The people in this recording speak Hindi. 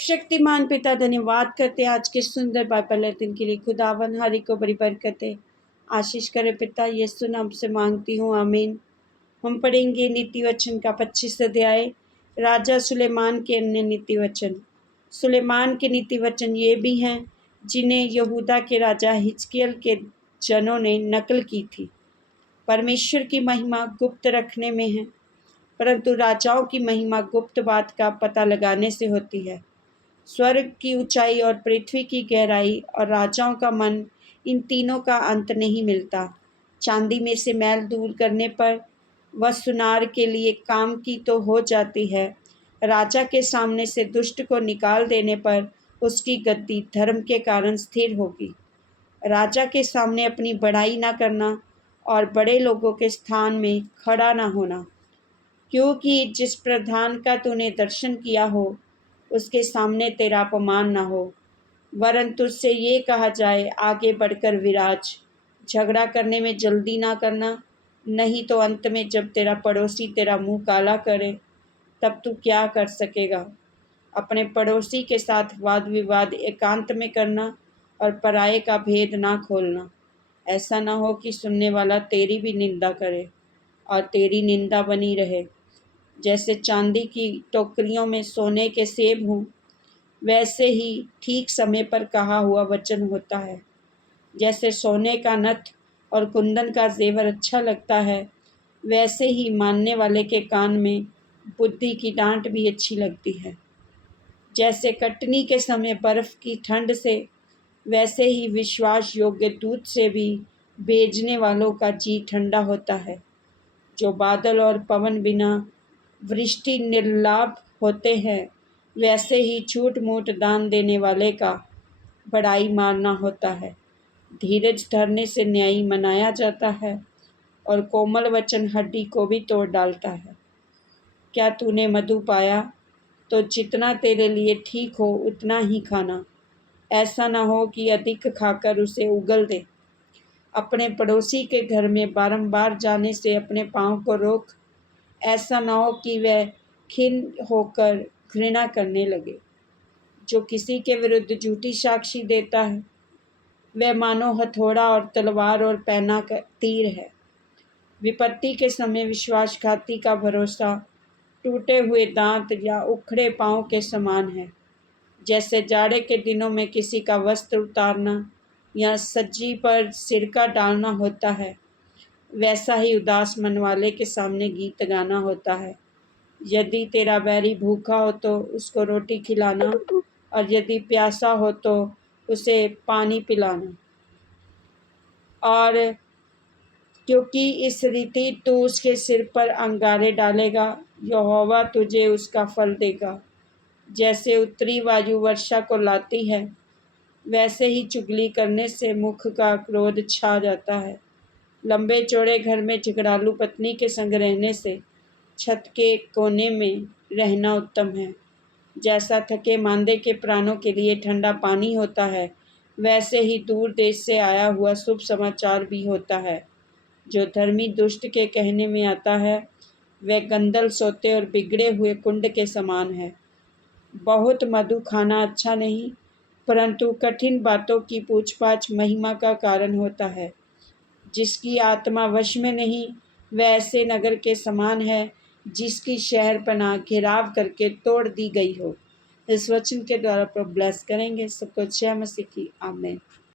शक्तिमान पिता धन्यवाद करते हैं आज के सुंदर बाइबल दिन के लिए। खुदावन हर एक को बड़ी बरकतें आशीष करे पिता, यीशु नाम से मांगती हूँ, आमीन। हम पढ़ेंगे नीति वचन का 25 अध्याय, राजा सुलेमान के अन्य नीति वचन। सुलेमान के नीति वचन ये भी हैं जिन्हें यहूदा के राजा हिजकिय्याह के जनों ने नकल की थी। परमेश्वर की महिमा गुप्त रखने में है, परंतु राजाओं की महिमा गुप्त बात का पता लगाने से होती है। स्वर्ग की ऊंचाई और पृथ्वी की गहराई और राजाओं का मन, इन तीनों का अंत नहीं मिलता। चांदी में से मैल दूर करने पर वह सुनार के लिए काम की तो हो जाती है, राजा के सामने से दुष्ट को निकाल देने पर उसकी गद्दी धर्म के कारण स्थिर होगी। राजा के सामने अपनी बड़ाई ना करना और बड़े लोगों के स्थान में खड़ा ना होना, क्योंकि जिस प्रधान का तूने दर्शन किया हो उसके सामने तेरा अपमान न हो, वरन तुझसे ये कहा जाए आगे बढ़कर विराज। झगड़ा करने में जल्दी ना करना, नहीं तो अंत में जब तेरा पड़ोसी तेरा मुंह काला करे तब तू क्या कर सकेगा। अपने पड़ोसी के साथ वाद विवाद एकांत में करना और पराये का भेद ना खोलना। ऐसा ना हो कि सुनने वाला तेरी भी निंदा करे और तेरी निंदा बनी रहे। जैसे चांदी की टोकरियों में सोने के सेब हों, वैसे ही ठीक समय पर कहा हुआ वचन होता है। जैसे सोने का नथ और कुंदन का जेवर अच्छा लगता है, वैसे ही मानने वाले के कान में बुद्धि की डांट भी अच्छी लगती है। जैसे कटनी के समय बर्फ की ठंड से, वैसे ही विश्वास योग्य दूध से भी भेजने वालों का जी ठंडा होता है। जो बादल और पवन बिना वृष्टि निर्लाभ होते हैं, वैसे ही झूठ मूठ दान देने वाले का बड़ाई मारना होता है। धीरज धरने से न्यायी मनाया जाता है और कोमल वचन हड्डी को भी तोड़ डालता है। क्या तूने मधु पाया तो जितना तेरे लिए ठीक हो उतना ही खाना, ऐसा ना हो कि अधिक खाकर उसे उगल दे। अपने पड़ोसी के घर में बारंबार जाने से अपने पाँव को रोक, ऐसा ना हो कि वह खिन्न होकर घृणा करने लगे। जो किसी के विरुद्ध झूठी साक्षी देता है, वह मानो हथौड़ा और तलवार और पैना का तीर है। विपत्ति के समय विश्वासघाती का भरोसा टूटे हुए दांत या उखड़े पांव के समान है। जैसे जाड़े के दिनों में किसी का वस्त्र उतारना या सज्जी पर सिरका डालना होता है, वैसा ही उदास मन वाले के सामने गीत गाना होता है। यदि तेरा बैरी भूखा हो तो उसको रोटी खिलाना, और यदि प्यासा हो तो उसे पानी पिलाना। और क्योंकि इस रीति तू उसके सिर पर अंगारे डालेगा, यहोवा तुझे उसका फल देगा। जैसे उत्तरी वायु वर्षा को लाती है, वैसे ही चुगली करने से मुख का क्रोध छा जाता है। लंबे चौड़े घर में झगड़ालू पत्नी के संग रहने से छत के कोने में रहना उत्तम है। जैसा थके मांदे के प्राणों के लिए ठंडा पानी होता है, वैसे ही दूर देश से आया हुआ शुभ समाचार भी होता है। जो धर्मी दुष्ट के कहने में आता है, वह गंदल सोते और बिगड़े हुए कुंड के समान है। बहुत मधु खाना अच्छा नहीं, परंतु कठिन बातों की पूछपाछ महिमा का कारण होता है। जिसकी आत्मा वश में नहीं, वह ऐसे नगर के समान है जिसकी शहरपनाह घेराव करके तोड़ दी गई हो। इस वचन के द्वारा प्रभु ब्लेस करेंगे सबको। जय मसीह की आमीन।